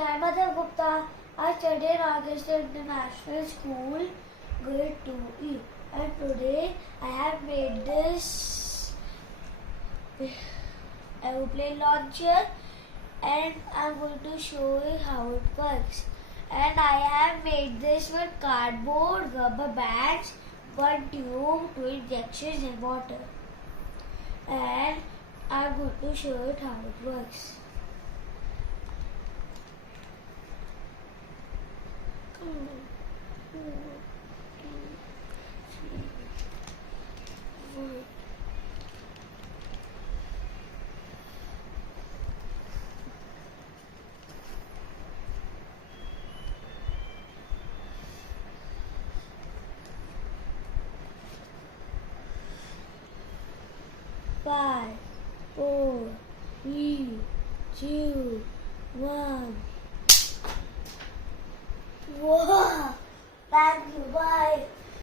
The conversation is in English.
I am Atharv Gupta. I study in Orchestra International School, grade 2E. And today I have made this aeroplane launcher, and I am going to show you how it works. And I have made this with cardboard, rubber bands, one tube, 2 injections and water. And I am going to show you how it works. Five, four, three, two, one. Whoa!